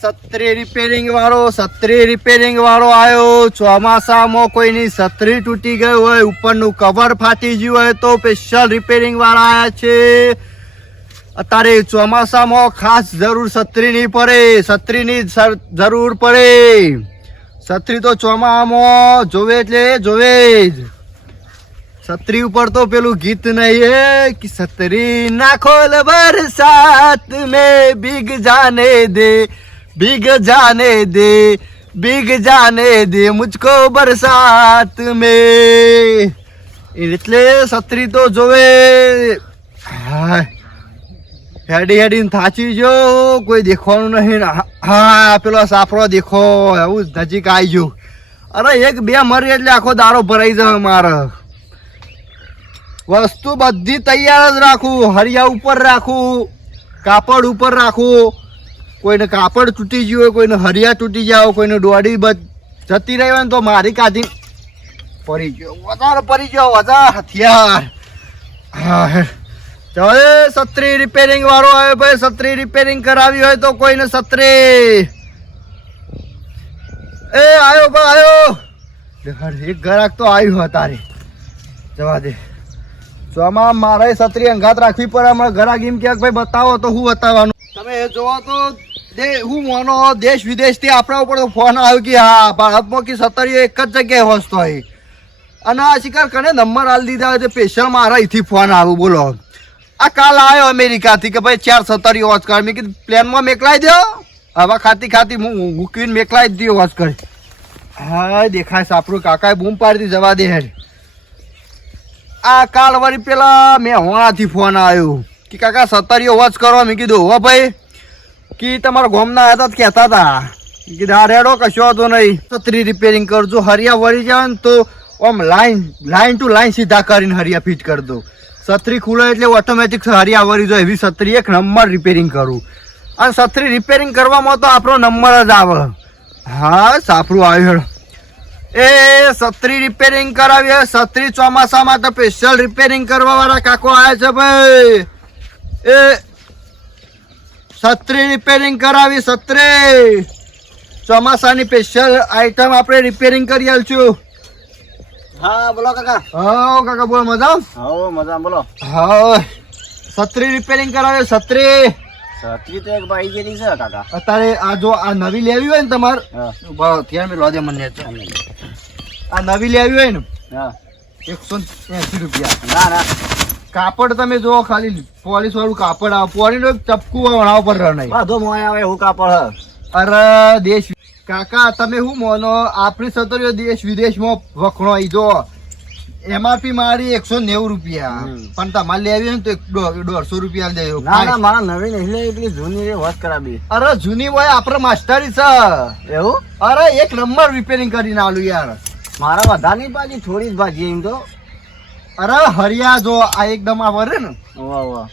છત્રી રિપેરિંગ વાળો આવ્યો. ચોમાસામાં કોઈની છત્રી તૂટી ગઈ હોય, ઉપરનું કવર ફાટી ગયું હોય તો સ્પેશિયલ રિપેરિંગ વાળા આવ્યા છે. અત્યારે ચોમાસામાં ખાસ જરૂર છત્રીની પડે, છત્રીની જરૂર પડે. છત્રી તો ચોમાસામાં જોવે એટલે જોવે જ. છત્રી ઉપર તો પેલું ગીત નહીં હે કે છત્રી ના ખોલ બરસાત में भीग जाने दे, भीग जाने दे, भीग जाने दे मुझको बरसात में. એટલે છત્રી તો જોવે. હેડી હેડીને થાચી જો, કોઈ દેખવાનું નહીં. હા પેલો સાપડો દેખો, એવું નજીક આવી ગયો. અરે એક બે મરી એટલે આખો દારો ભરાઈ જાય મારે. વસ્તુ બધી તૈયાર જ રાખું. હરિયા ઉપર રાખું, કાપડ ઉપર રાખું. કોઈને કાપડ તૂટી ગયું હોય, કોઈને હરિયા તૂટી જાવ, કોઈને દોડી જતી રહી હોય ને તો મારી કાઢી પડી ગયો. વધારે પડી ગયો, વધારે હથિયાર. હા ચાલે. છત્રી રિપેરિંગ વાળો આવ્યો ભાઈ. છત્રી રિપેરિંગ કરાવી હોય તો કોઈને છત્રી. એ આવ્યો ભાઈ આવ્યો. એક ગ્રાહક તો આવ્યું તારે જવા દે. ચોમાં મારે છત્રી અંગાત રાખવી પડે. અમારે ગ્રાહક એમ ક્યાંક ભાઈ બતાવો તો હું બતાવવાનું. તમે એ જોવો તો હું મોનો દેશ વિદેશથી આપણા ઉપર ફોન આવ્યો કે હા ભારતમાં કે છત્રીઓ એક જ જગ્યાએ હોસ્તો હોય. અને આ શિકાર કને નંબર આલી દીધા હોય તો સ્પેશિયલ મારા અહીંથી ફોન આવ્યો. બોલો આ કાલ આવ્યો અમેરિકાથી કે ભાઈ 4 છત્રીઓ વોચ કર. મેં કીધું પ્લેનમાં મેકલાઈ દો. હવે ખાતી હું મૂકીને મેકલાઈ જ દો વોચ કરી. હા દેખાય સાપરું. કાકાએ બૂમ પાડી જવા દે હેડ. આ કાલ વળી પેલા મેં હોણાથી ફોન આવ્યો કે કાકા છત્રીઓ વોચ કરો. મેં કીધું હો ભાઈ કે તમારા ગામના હતા કહેતા હતા. કીધું આ રેડો કશો હતો નહીં. છત્રી રિપેરિંગ કરજો. હરિયા વળી જાય ને તો આમ લાઈન ટુ લાઈન સીધા કરીને હરિયા ફિટ કરી દો. છત્રી ખુલે એટલે ઓટોમેટિક હરિયા વળી જાય એવી છત્રી એક નંબર રિપેરિંગ કરું. અને છત્રી રિપેરિંગ કરવામાં તો આપણો નંબર જ આવે. હા સાપરું આવ્યું. એ છત્રી રિપેરિંગ કરાવી. છત્રી ચોમાસામાં તો સ્પેશિયલ રિપેરિંગ કરવા વાળા કાકો આવ્યા છે ભાઈ. એ છત્રી રિપેરિંગ કરાવી. છત્રી ચોમાસાની સ્પેશિયલ આઈટમ આપણે રિપેરિંગ કરી આલશું. હા બોલો કાકા. હા કાકા બોલો. મજા? હા મજા બોલો. હા છત્રી રિપેરિંગ કરાવે. છત્રી તો એક ભાઈ જેની છે કાકા. અત્યારે આ જો આ નવી લેવી હોય ને તમારે ત્યાં મેં લોદે મને આ નવી લેવી હોય ને 180 રૂપિયા. ના ના કાપડ તમે જો ખાલી પોલીસ વાળું કાપડ આવે. પોલીસ ચપકું વણાવ પર નહીં બધો મોય આવે એવું કાપડ. અરે દેશ કાકા તમે શું મોનો આપણી છત્રીઓ દેશ વિદેશમાં વખણો. જો એમઆરપી મારી 190 રૂપિયા. પણ તમારે લેવી હોય ને તો 150 રૂપિયા દેજો. ના ના મારા નવી નહીં લે એટલી જૂની વોચ કરાવી. અરે જૂની હોય આપણે માસ્ટરી છે એવું. અરે એક નંબર રિપેરિંગ કરીને આલું યાર. મારા વધારે ભાજી થોડી જ ભાજી એમ તો. અરે હરિયા જો આ એકદમ આ વરે ને વાહ વાહ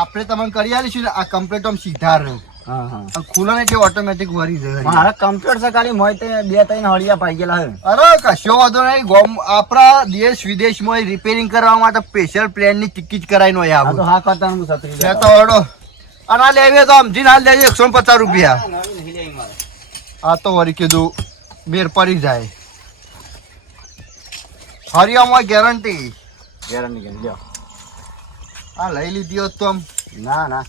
આપણે તમને કરી આલીશું ને. આ કમ્પ્લીટ આમ સીધા રહે. હા હા ખુલે ને એટલે ઓટોમેટિક વરી જાય. મારા કમ્પ્યુટર છે ખાલી મોય તે 2-3 હળિયા પાઈ ગયેલા હે. અરે કશો વાંધો નહીં. આપણા દેશ વિદેશમાં રિપેરિંગ કરવા માટે સ્પેશિયલ પ્લેનની ટિકિટ કરાવીને હોય આ તો હા કરતા હું છત્રી લેતો હડો. અને આ લેવી તો સમજીને હાલ લેજો 150 રૂપિયા. નવી નહીં લેવી મારે. આ તો વળી કીધું મેર પડી જાય. હરિયામાં ગેરંટી લ્યો. આ લઈ લીધી હોત તો આમ ના ના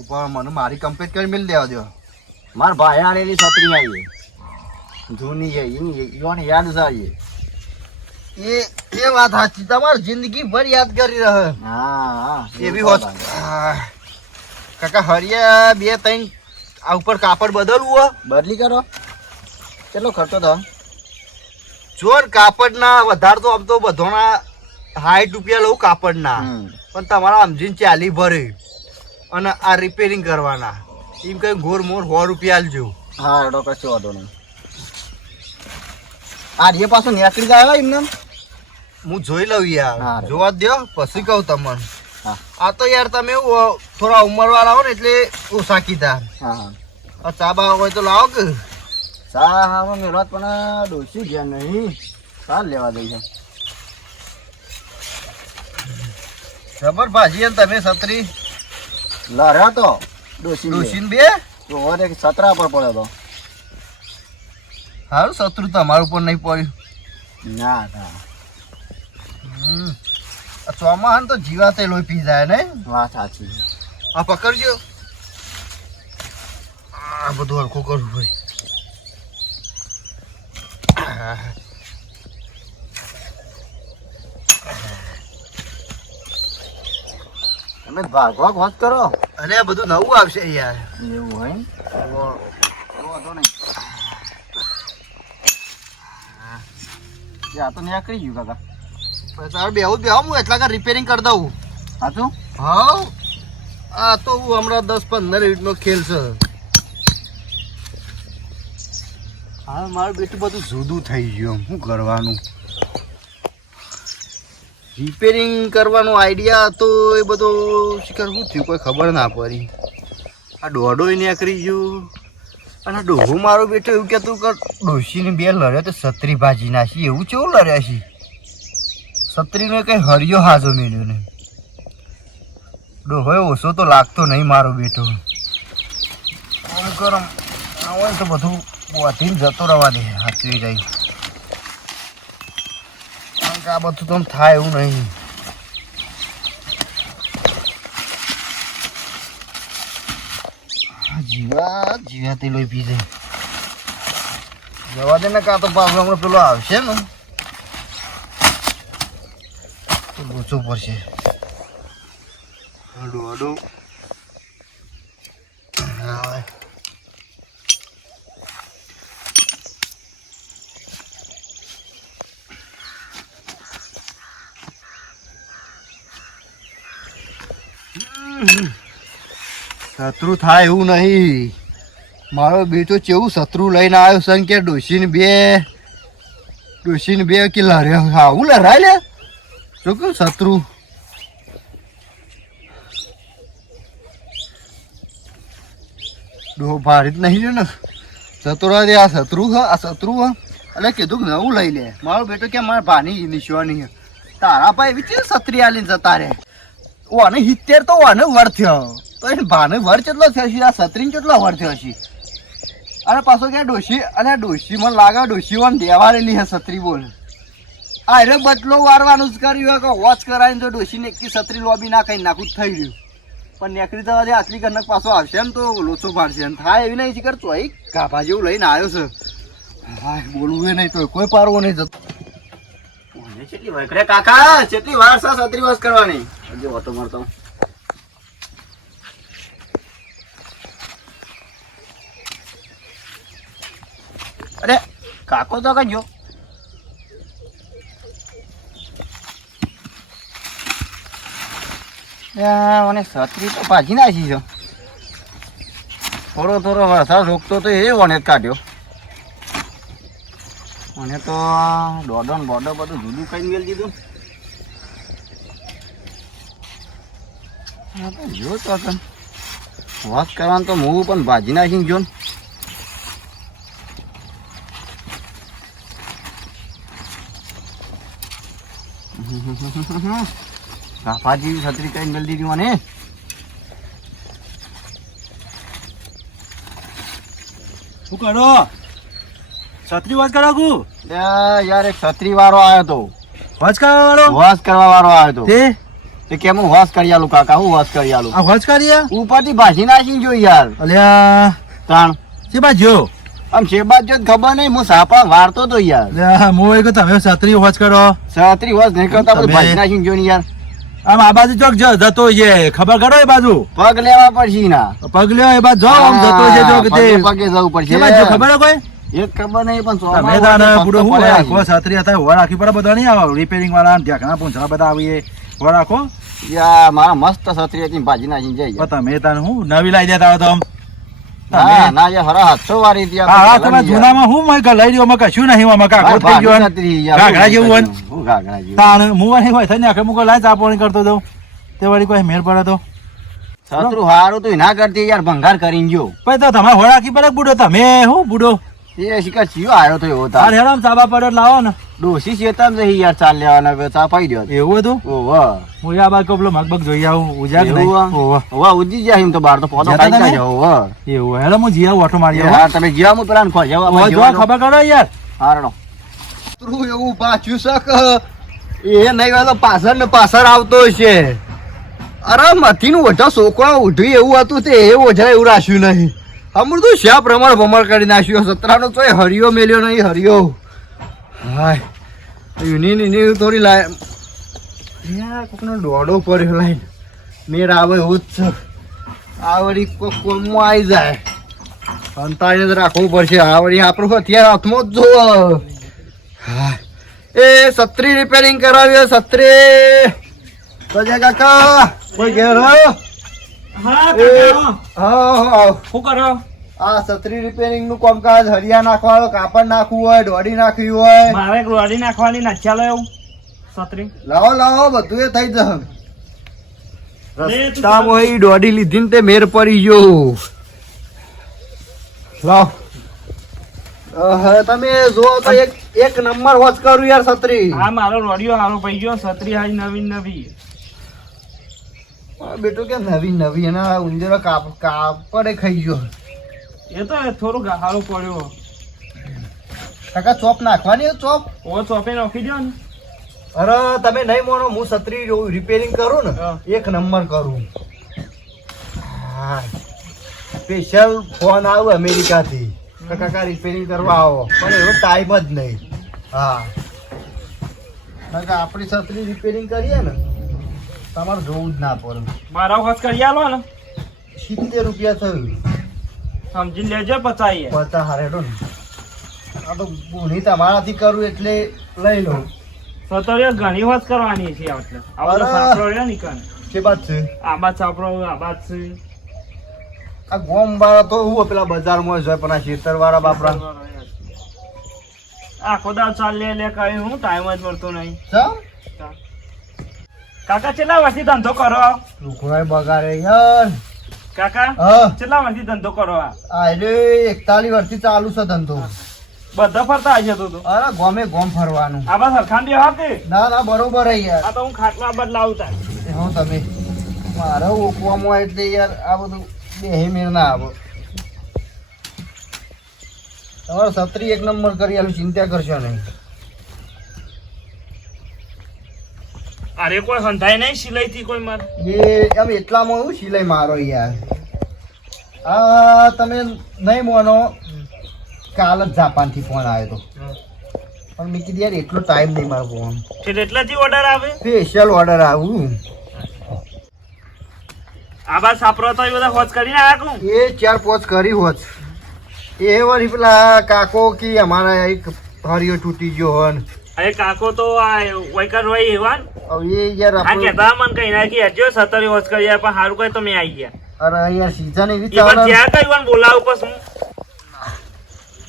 ઉપર મને મારી કમ્પ્લીટ કરી મિલ દેવા દો. મારા ભાઈ આલેલી છત્રી આવી જૂની છે ઈઓને યાદ છે. એ વાત સાચી. તમારી જિંદગી ભર યાદ કરી રહે. હા એવી હોત કાકા. હરિયા 2-3 આ ઉપર કાપડ બદલવું બદલી કરો. કેટલો ખર્ચો થયો? જોર કાપડ ના વધારે તો આમ તો બધોના 60 રૂપિયા લઉં કાપડ ના. પણ તમારા સમજીને 40 ભરે. અને આ રિપેરિંગ કરવાના એમ કઈ ગોર મોર 100 રૂપિયા આલજો. હા એડો કશો વાંધો નહીં. આ જે પાછો નીકળી જાય એમને હું જોઈ લઉં યાર. હા, જોવા જ દો પછી કહું તમને. હા આ તો યાર તમે થોડા ઉંમર વાળા હો ને એટલે ઓછા કીધા. હા આ ચા બા હોય તો લાવો કે. ચા હા મેળવત પણ ડોસી ગયા નહીં. ચાલ લેવા દઈ છે. જબર ભાજી. અને તમે છત્રી લડ્યા તો ડોસી ડોશીન બે તો ઓરે સતરા પર પડ્યો તો. સારું શત્રુ તમારું પણ નહીં પડ્યું. ના ના આ ચોમાહાન તો જીવાતે લોહી પી જાય ને. વાત સાચી. આ પકડજો. આ બધું હરખું કરવું ભાઈ. તમે ભાગવા વાત કરો. અને આ બધું નવું આવશે યાર. એવું હોય ને? વાંધો નહીં. આ તો નીકળી ગયું કાકા. તારે બેહું હું એટલા રિપેરિંગ કરી દઉં. સાચું? હા આ તો હું હમણાં 10-15 મિનિટનો ખેલ છે. હા મારું બેટું બધું જુદું થઈ ગયું. શું કરવાનું? રિપેરિંગ કરવાનો આઈડિયા હતો એ બધો શિકાર શું થયું કોઈ ખબર ના પડી. આ દોડોય નીકળી ગયું. અને આ ડોહો મારો બેટો એવું કહેતું કે ડોશીને બે લડ્યો તો છત્રી ભાજી નાખી. એવું કેવું લડ્યા છે? છત્રીને કઈ હરિયો હાજો મેળ્યો નહીં. ડોહો ઓછો તો લાગતો નહીં મારો બેટો. આમ ગરમ હોય તો બધું બોધીને જતો રહેવા દે. હાચવી જાય. કારણ કે આ બધું તો થાય એવું નહીં. જીવા તે લોહી પી જાય. જવા દે ને કાં તો પાછું હમણાં પેલો આવશે ને તો લોચો પડશે. હડો હડો હા શત્રુ થાય એવું નહીં. મારો બેટો કેવું શત્રુ લઈને આવ્યો છે કે ડોશીને બે કે લડ્યો. આવું લડાય લે શું કહું શત્રુ. ડો ભારી જ નહીં ને શત્રુ દે. આ શત્રુ હ એટલે કીધું કે નવું લઈ લે. મારો બેટો કે મારા ભાની નિશાની તારા પાસે એવી છે છત્રી આલીને જતા રે. ઓને 70 તો ઓને વર થયો તો એને ભાને વર કેટલો થયો છે? આ છત્રીને કેટલો વર થયો છે? અને પાછો ક્યાં ડોશી અને ડોશી મને લાગે ડોશી વાન દેવારેલી હે છત્રી. બોલ આ રે બદલો વારવાનું જ કર્યું કે વોચ કરાવીને તો ડોશીને એકથી છત્રી લોબી ના કઈ નાખું જ થઈ ગયું. પણ નેકરી જવા દે. આટલી કનક પાછો આવશે ને તો લોચો પાડશે. ને થાય એવી નહીં શીખર ચોઈ ગાભા જેવું લઈને આવ્યો છે. હા બોલવું એ નહીં તો કોઈ પારવો નહીં જતો. કેટલી વાર કરે કાકા? કેટલી વાર છે છત્રી વાસ કરવાની? હજી ઓટો મારતો. અરે કાકો તો કજો મને છત્રી તો પાછી નાખી છે. થોડો વરસાદ રોકતો તો એ વને જ કાઢ્યો. મને તો દોડો ને બોડો બધું જુદું કઈ મેળ દીધું. હા તો જો તો વોશ કરવાનું તો હું પણ ભાજી નાખીને જો. ગાફા જેવી છત્રી કઈ મેળ દીધી મને. શું કરો? છત્રી વાસ કરાવુ? યાર એક છત્રી વાળો આવ્યો તો. વાસ કરવા વાળો? વોશ કરવા વાળો આવ્યો તો. તે કેમ હું વોશ કરી આલું કાકા? હું વોશ કરી આલું? આ વાસ કર્યા ઉપરથી ભાજી નાખીને જો યાર. અલ્યા તાણ છે બાજુ આમ શેબાદ જો ખબર નહીં. હું સાપા વારતો તો યાર. અલ્યા મો એ કે તમે છત્રી વાસ કરો. છત્રી વોશ નહીં કરતા બધું ભાજી નાખીને જો ને યાર. આમ આ બાજુ ચોક જતો છે ખબર કરો એ બાજુ પગ લેવા પડશે ના. પગ લ્યો એ બાજુ જાઓ આમ જતો છે જો કે તે પગે જવું પડશે. છે બાજુ ખબર હે કોઈ? એક ખબર નહીં પણ તમે તાને બુડો હું રાખો છત્રી હતા હોર રાખી પર બધા નહીં આવે રિપેરિંગ વાળા ઢાકણા પૂંછડા બધા આવીએ હોર રાખો. યા મારા મસ્ત છત્રી હતી ભાજી નાખીને જઈ. તમે તાને હું નવી લાવી દેતા હો તો આમ ના ના યાર હરા 700 વાળી હતી. હા તમે જૂનામાં હું મેં લઈ રહ્યો મેં કશું નહીં આમાં કાગળ થઈ ગયો ઘાઘરા જેવું હોય હું ઘાઘરા જેવું. તાણ હું નહીં હોય થઈને આખે મુકો લાઈ ચાપોણી કરતો દઉં તે વળી કોઈ મેળ પડે તો છત્રું હારું તો ના કરતી યાર ભંગાર કરીને જો. પછી તો તમે હોળ રાખી પડે બુડો તમે હું બુડો એ શિકાર ચિયો આવ્યો તો એવો તાર તાર હેરામ ચાબા પડે એટલે લાવો ને ડોસી ચેતન રહી યાર ચાલ લેવાના ચા પાઈ દો એવું હતું ઓવા હું આ બાદ પેલો મગબગ જોઈ આવું ઉજાગ એવું નહીં આ? ઓવા ઓવા ઉજી જાય એમ તો બાર તો પોતો જતા કાઈ તમે? કાઈ જાવ ઓવા એવું હેલો હું જીયા ઓટો મારી યાર તમે જીવા મુ પેલા ખો જાવ આવું જો ખબર કરો યાર હારણો તું એવું પાછું શક એ નહીં હોય તો પાછળ ને પાછળ આવતો છે અરે મથીનું ઓઢા છોકરા ઉઠ્યું એવું હતું તે એ ઓઢા એવું રાખ્યું નહીં હમણાં તો શા પ્રમાણ ભમર કરી નાખ્યો સતરાનો તો હરિયો મેલ્યો નહીં હરિયો હાય યુની થોડી લાય કોકનો દોડો પડ્યો લાઈન મેર આવે એવું જ છે આ વળી કોક કોમમાં આવી જાય અંતાઈને જ રાખવું પડશે આ વળી આપણું હથિયાર હાથમાં જ જો હા એ છત્રી રિપેરિંગ કરાવ્યો છત્રી તો જય કાકા કોઈ ઘેર હો? હા શું કરો આ છત્રી રિપેરિંગ નું કામકાજ હરિયા નાખવાનું કાપડ નાખવું હોય દોડી નાખવી હોય મારે એક રોડી નાખવાની નાખ્યા લો એવું છત્રી લાવો બધું એ થઈ જશે તું રસ્તામાં ઈ દોડી લીધી ને તે મેર પડી ગયો લાવ હવે તમે જો તો એક નંબર વોચ કરું યાર છત્રી હા મારો રોડિયો હારો પડી ગયો છત્રી હારી નવી બેટો કે નવી એના ઉંદરો કાપડે ખાઈ ગયો એ તો થોડું હારો પડ્યો કાકા ચોપ નાખવાની ચોપ ઓ ચોપે નાખી દો ને અરે તમે નહીં માનો હું છત્રી રિપેરિંગ કરું ને હા. એક નંબર કરું સ્પેશિયલ ફોન આવ્યો અમેરિકાથી કે કાકા રિપેરિંગ કરવા આવો પણ એવો ટાઈમ જ નહીં હા કાકા આપણી છત્રી રિપેરિંગ કરીએ ને તમારે જોવું જ ના પડે મારા હોશ કરી આલો ને 70 રૂપિયા થયું સમજી લેજો પચાઈએ પચાસ હારેડો ને આ તો ગુની તમારાથી કરું એટલે લઈ લઉં સતરીઓ ઘણી હોશ કરવાની છે એટલે આ બધો અરે. સાપરો રહ્યો ને કણ કે બાદ છે આબાદ સાપરો આબાદ છે આ ગોમ વાળા તો હું પેલા બજારમાં જ હોય પણ આ ખેતર વાળા બાપરા આખો દાવ ચાલ લે કઈ હું ટાઈમ જ મળતો નહીં ચમ કાકા કેટલા વર્ષથી ધંધો કરો લુકડાય બગાડે યાર કાકા હા કેટલા વર્ષથી ધંધો કરો આ રે 41 વર્ષથી ચાલુ છે ધંધો બધા ફરતા આવી જતો તું અરે ગોમે ગોમ ફરવાનું આ બસ હરખાંડી હા ના બરોબર હે યાર આ તો હું ખાટલા બદલાવતા એ હું તમે મારે ઓકવામાં એટલે યાર આ બધું બેહી મેળ ના આવો તમારે છત્રી એક નંબર કરી આલું ચિંતા કરશો નહીં અરે કોઈ હંધાય નહીં સિલાઈ થી કોઈ મારે એ એમ એટલામાં હું સિલાઈ મારો યાર આ તમે નહીં માનો કાલ જ જાપાનથી ફોન આવ્યો હતો પણ મેં કીધું યાર એટલો ટાઈમ નહીં મારો ફોન એટલાથી ઓર્ડર આવે સ્પેશિયલ ઓર્ડર આવું આ બા સાપરો તો એ બધા હોજ કરીને આવ્યા કું એ 4-5 કરી હોત એ વળી પેલા કાકો કી અમારા એક હરિયો તૂટી ગયો હોન અરે કાકો તો આ વૈકર હોય એવા ને. હવે એ યાર આ આપણું કહેતા મને કઈ નાખી હજો સતરી હોજ કરી યાર પણ સારું કઈ તો મેં આવી ગયા અરે યાર સીઝન એવી એ પણ ચાલે જ્યાં કઈ વાર બોલાવું પછી હું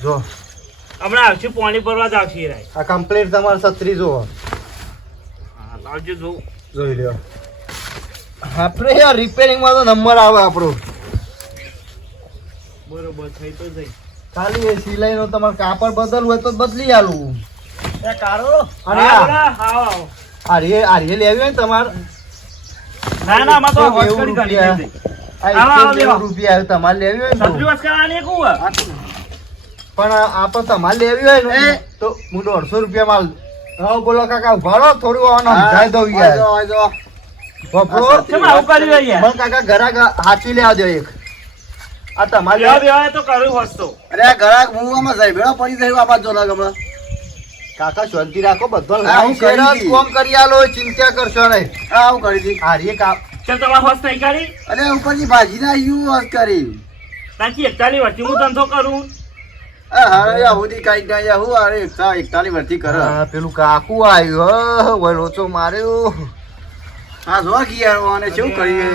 જો હમણાં આવશું પાણી ભરવા જ આવશે રાય આ કમ્પ્લીટ તમારે છત્રી જો હા લાવજો જોઉં જોઈ લ્યો આપણે યાર રિપેરિંગમાં તો નંબર આવે આપણો બરોબર થઈ તો જઈ ખાલી એ સિલાઈનો તમારે કાપડ બદલવું હોય તો બદલી આલું એ કારો અને હા, બોલા, આવો, આવો. આ રે લેવી હોય ને તમારે ના ના આમાં તો હોજ 90 કરી ઘણી રૂપિયા. થઈ. આ આવો, આવો, 91 લેવો. રૂપિયા આવે તમારે લેવી હોય ને સબ્જી તો. હોજ કરવાની એક હું હે. પણ આ તો તમારે લેવી હોય ને તો હું 150 રૂપિયા માલ હા બોલો કાકા ઉભા રહો થોડું આને સમજાઈ દઉં યાર બપોર કેમ આવું કર્યું યાર? મને કાકા ઘરાક હાચવી લેવા દો એક આ તમારે બેવા બેવા તો કરું હોજ તો. અરે આ ઘરાક મુવામાં જાય ભેળો પડી જાય આ બાજુ ના ગમલા કાકા શાંતિ રાખો બધો હા, હું કરી શેરા દી. કોમ કરી આલો ચિંતા કરશો નહીં આ હું કરી દી આ રે કા કેમ તમારે હોજ નહીં કરી? અરે ઉપરથી ભાજી ના યુ વાત કરી તાકી 41 વર્ષથી હું ધંધો કરું. આ હારે હુદી કાઈ ના યા હું અરે 41 વર્ષથી કર આ પેલું કાકુ આવ્યો હોય લોચો માર્યો હા જો કિયાર અને શું કરીએ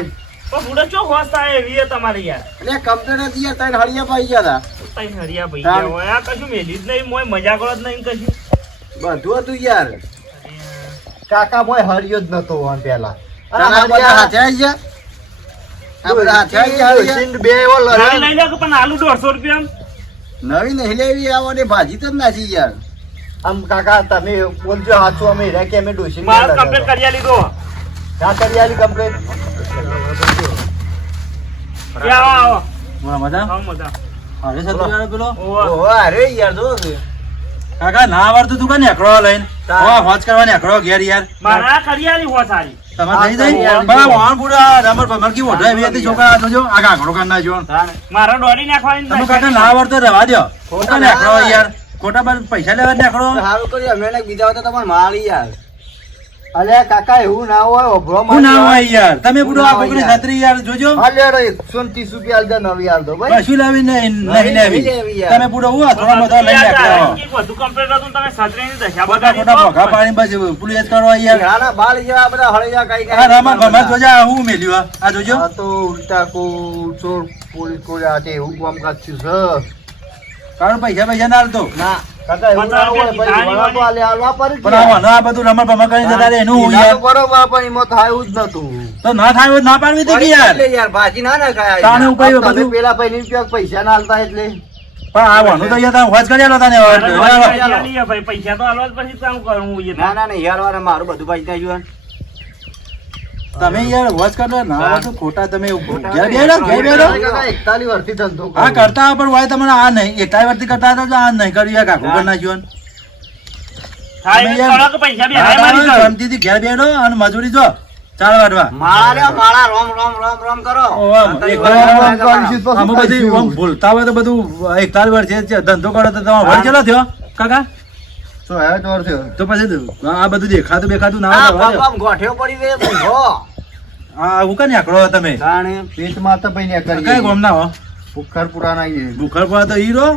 પણ બુડો ચો હોજ થાય એવી હે તમારી યાર. એટલે કમ્પ્યુટર દિયા તને હળિયા પાઈ ગયા હતા તઈ હરિયા ભાઈ તાર. ગયા હોય. આ કશું મેલી જ નહીં મોય મજાક જ નહીં કશું. બધું હતું યાર કાકા મોય હરિયો જ નતો હોન પેલા તારા બધા હાથે આવી ગયા આ બધા હાથે આવી ગયા બે એવો લઈ લડાઈ લઈ લે કે પણ આલુ 150 રૂપિયા. નવી નહીં લેવી આવવાની ભાજી તો જ નાસી યાર. આમ કાકા તમે બોલજો સાચું અમે હીરા કે અમે ડોશી મારે કમ્પ્લીટ કરી લીધો ના કરી આલી કમ્પ્લીટ કે આવો આવો બોલો મજા આવો મજા અરે છત્રી વાળો પેલો ઓહો ઓહો, અરે યાર જો કે. કાકા ના આવડતું તું કાને એકડો લઈને હોજ કરવાની એકડો ઘેર યાર મારા કરી આલી હો સારી તમારે થઈ જાય બા વાણ પૂરા રમર ભમર કી ઓઢાય એવી હતી છોકરા જોજો આગા ઘડો કર નાખ્યો તાણ. મારા દોડી નાખવાની તમે કાકા ના આવડતો રહેવા દો ખોટા એકડો યાર ખોટા પર પૈસા લેવા એકડો સારું કર્યું અમે એને બીજા વખતે તમારે મારી યાર. અલે કાકા એવું ના હોય ઓભરો હું ના હોય યાર તમે પૂરો આ કોકની છત્રી યાર જોજો હા લેડો 130 રૂપિયા આલજો નવી આલજો ભાઈ કશું લાવી નહીં લેવી લેવી યાર. તમે પૂરો હું થોડો બધો લઈને એકડો બધું કમ્પ્લીટ હતું તમે સાતરીની દશા ખોટા ખોટા ભોગા પાણી બસ પુલી જ કરો યાર નાના બાલ જેવા બધા હળિયા કાંઈ આ રમર ભમર જોજા હું મેલ્યું આ જોજો આ તો ઉલટા કો ચોર પોલીસ કોઈ આ તે એવું કામ કાચ્યું છે કારણ પૈસા પૈસા ના હાલતો ના કાકા એવું ના હોય ભાઈ વડા તો આલે હાલવા પર પણ આ બધું રમર ભમર કરીને જતા રહે એનું હું યાર બરોબર પણ એમાં થાય એવું જ નતું તો ના થાય હોય તો ના પાડવી હતી કે યાર એટલે યાર ભાજી ના નખાય તાને યાર. ઉપાય તમે બધું પેલા ભાઈ ની પૈસા ના આલતા એટલે પણ આ વાનું તો યાર તમે હોજ કરી આલો તને ભાઈ પૈસા તો આલવા જ પછી કામ કરું હું ના ના નહીં યાર વારે મારું બધું ભાજી નાખ્યું. તમે યાર હોજ કરો ના હોય તો ખોટા તમે ઘેર બેરો ઘેર બેરો કાકા 41 વર્ષથી ધંધો કરું. આ કરતા પણ હોય તમને આ નહીં એકટાઈ વર્ષથી કરતા હતા તો આ નહીં કર્યું યાર કાકુ કરી નાખ્યું થાય તમે યાર- કરો કે પૈસા બી હાય મારી જાવ. શાંતિથી ઘેર બેરો અને મજૂરી જો ચાલ વાટવા મારા મારા રોમ રોમ રોમ રોમ કરો. આમ એક વાર આમ બધી આમ શું ભૂલતા હોય તો બધું 41 વર્ષે ધંધો કરો તો તમારો વડ ચેલો થયો કાકા હેડ વાર થયો તો પછી આ બધું દેખાતું બેખાતું ના આ હોય પગ આમ ગોઠ્યો પડી ગયો ઊંઘો. આ હું કાને આકડો તમે તાણે. પેટમાં તો ભાઈ ને કઈ કરી ગોમ ના હો ભૂખર પુરા નાઈએ ભૂખર પડે તો હીરો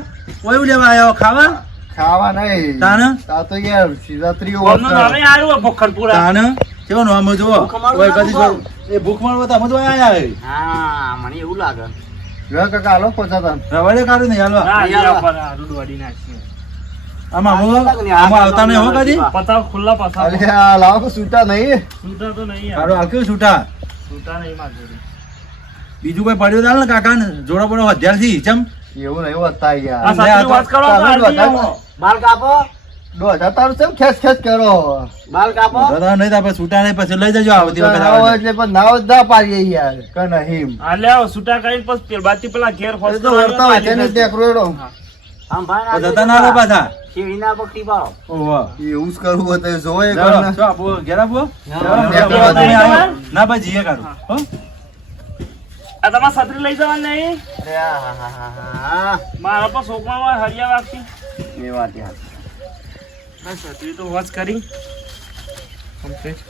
ઓય લેવા આવ્યો ખાવા ખાવા નહીં તાને તા તો યાર શિવરાત્રી ગોમનું નામે હારું હોય, ભોખરપુરા. તાને કેવો નામ જુઓ ભૂખ મળવા ઓય કદી ના એ ભૂખ મળવા તો અમે તો આયા હે હા મને એવું લાગે. કાકા હાલો પહોંચાતા રવાડે કાઢું નહીં હાલવા ના, અહીંયા પર હારું દોડી નાખશે. આમાં આવતા નહીં હો કદી પતાવ ખુલ્લા પતાવ. અરે આ લાવો છૂટા નહીં છૂટા તો નહીં યાર. હારું હાલ કેવું છૂટા છૂટા નહીં માર જોડે. બીજું કોઈ પડ્યું ચાલે ને કાકા ને જોડો પડો હથિયાર થી ચમ એવું નહીં હોતા આ યાર સાચી વાત કરો તો ચાલો, હાલતી ચાલો. આવો. બાલ કાપો દોઢા તારું કેમ ખેંચ ખેંચ કરો બાલ કાપો. દાદા નહીં તો આપણે છૂટા નહીં પછી લઈ જજો આવતી વખત ના હોય આવે એટલે પણ નાવ જ ના પાડીએ યાર કે નહીં આ લ્યાવો, છૂટા કરીને પછી પેલ બાજથી પેલા ઘેર એ ફોસ તો વળતા હોય તેને ટેકરો એડો આમ ભાઈ તો ના દાદા ના લો પાછા શીડી ના પકડી પાડો. ઓહો એવું જ કરવું હોય તો જોવો એ ચાલો, કરના. શું આપો ઘેર આપો ટેકરો તમે આવ્યો? ના ભાઈ જીએ કાઢો હો આ તમારે છત્રી લઈ જવાની નહીં? અરે આ હા હા હા હા. મારા પર શોકમાં હરિયા વાગતી. એ વાત યાર. ના, છત્રી તો વોચ કરી. complete.